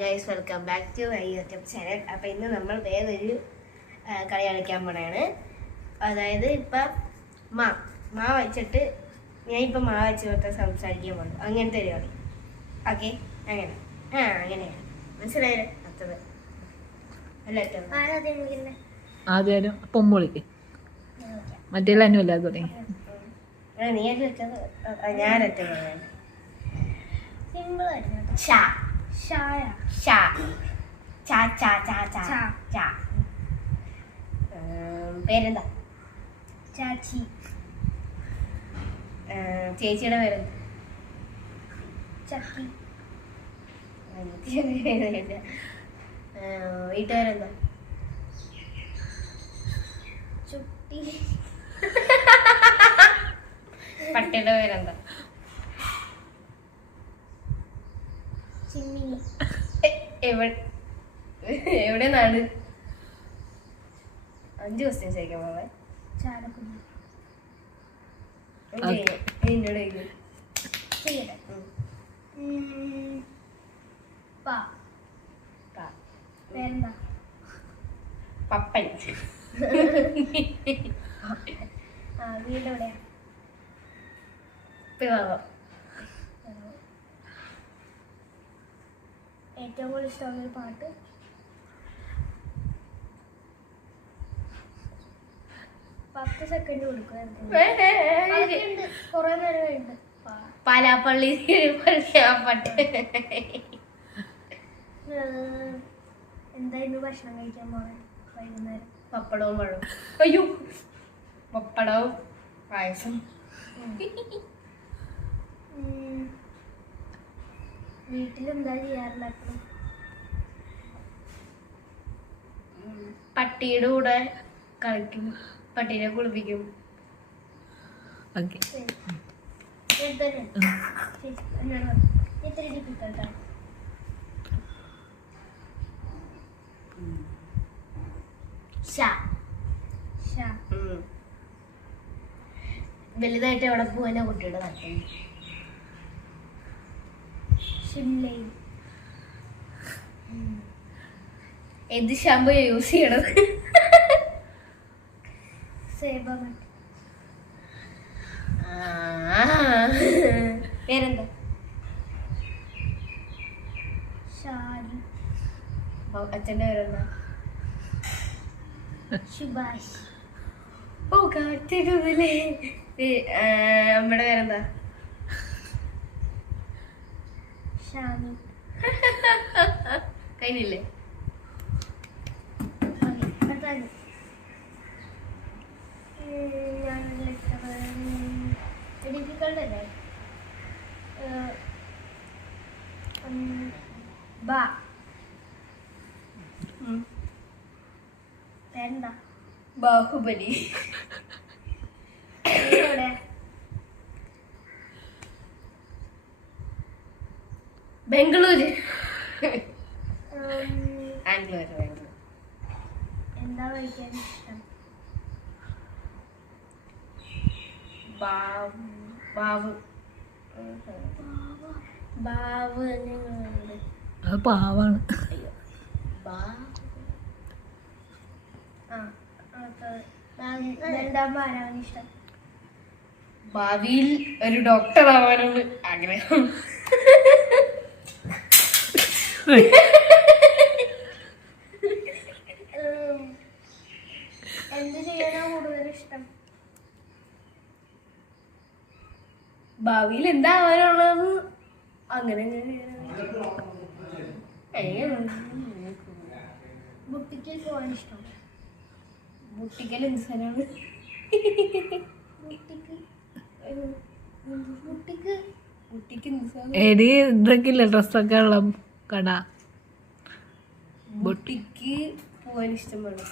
Guys welcome back to my YouTube channel. അപ്പോൾ ഇന്ന് നമ്മൾ വേറൊരു കളി കളിക്കാൻ പോണതാണ്. അതായത് ഇപ്പം മാ വെച്ചിട്ട് ഞാൻ ഇപ്പം മാ വെച്ച് തൊട്ട് സംസാരിക്കാൻ പോകുന്നു. അങ്ങനത്തെ ഒരു കളി. ഓക്കെ, അങ്ങനെ അങ്ങനെയാണ് മനസ്സിലായത്. അത്തത് അല്ല ആദ്യം പൊമ്പോളിക്ക് മറ്റേ അനുവല്ല തുടങ്ങി നീ വെച്ചത് ഞാനൊറ്റ സിമ്പിൾ ആയിരുന്നു. പേരെന്താ? ചാച്ചി. ചേച്ചിയുടെ പേരെന്താ? ചക്കി. വീട്ടുകാരെന്താ? ചുട്ടി. പട്ടിയുടെ പേരെന്താ? ചിമ്മിനി. എവിടെ നാട്? 5 ക്വസ്റ്റ്യൻ ചോദിക്കാൻ പോവേ. ചാലക്കുടി. എന്നോട് ചെയ്യട്ടെ. പേരെന്താ? പപ്പൻ. വീട് എവിടെയാ? ഏറ്റവും കൂടുതൽ ഇഷ്ടമുള്ളൊരു പാട്ട്? പത്ത് സെക്കൻഡ് കൊടുക്കും. കുറെ നേരം കഴിഞ്ഞു. പാലാപ്പള്ളി പാട്ട്. എന്തായിരുന്നു ഭക്ഷണം കഴിക്കാൻ പോണേ വൈകുന്നേരം? പപ്പടവും പഴവും. അയ്യോ, പപ്പടവും പായസം. വീട്ടിലെന്താ ചെയ്യാറില്ല എപ്പോഴും? പട്ടിയുടെ കൂടെ കളിക്കും, പട്ടീനെ കുളിപ്പിക്കും. എത്ര ഡിഫിക്കൽട്ടാണ്? വലുതായിട്ട് എവിടെ പോവാനാ കുട്ടിയുടെ നടത്തുന്നു? ഷിംലയിൽ. എന്ത് ഷാമ്പു യൂസ് ചെയ്യണത്? സേബമട്ട്. പേരെന്താ? ഷാരി. അച്ഛൻ്റെ പേരെന്താ? സുഭാഷ്. ഓ കാട്ടിരുന്നില്ലേ. അമ്മയുടെ പേരെന്താ? ഷാമി. കഴിഞ്ഞില്ലേ? ഡിഫിക്കൽട്ട് അല്ലേ? പേരെന്താ? ബാഹുബലി. എവിടെ? ബാംഗ്ലൂര്. എന്താ കഴിക്കാൻ ഇഷ്ടം? ബാവ്. അത് പാവാണ്. ആരാണ് ഇഷ്ടം? ഭാവിയിൽ ഒരു ഡോക്ടർ ആവാനാണ് ആഗ്രഹം. എന്ത് ചെയ്യാനാ കൂടുതൽ ഇഷ്ടം? ഭാവിയിൽ എന്താ ആവാനുള്ളത് അങ്ങനെ. ബുട്ടിക്കിൽ പോകാൻ ഇഷ്ടം? ബുട്ടിക്കൽ എന്ത് സ്ഥലമാണ്? ബുട്ടിക്ക് എന്ത് സ്ഥലം? എടി ഇതൊക്കെ ഇല്ല, ഡ്രസ്സൊക്കെ ഉള്ള കട. ബുട്ടിക്ക് പോകാൻ ഇഷ്ടമാണ്.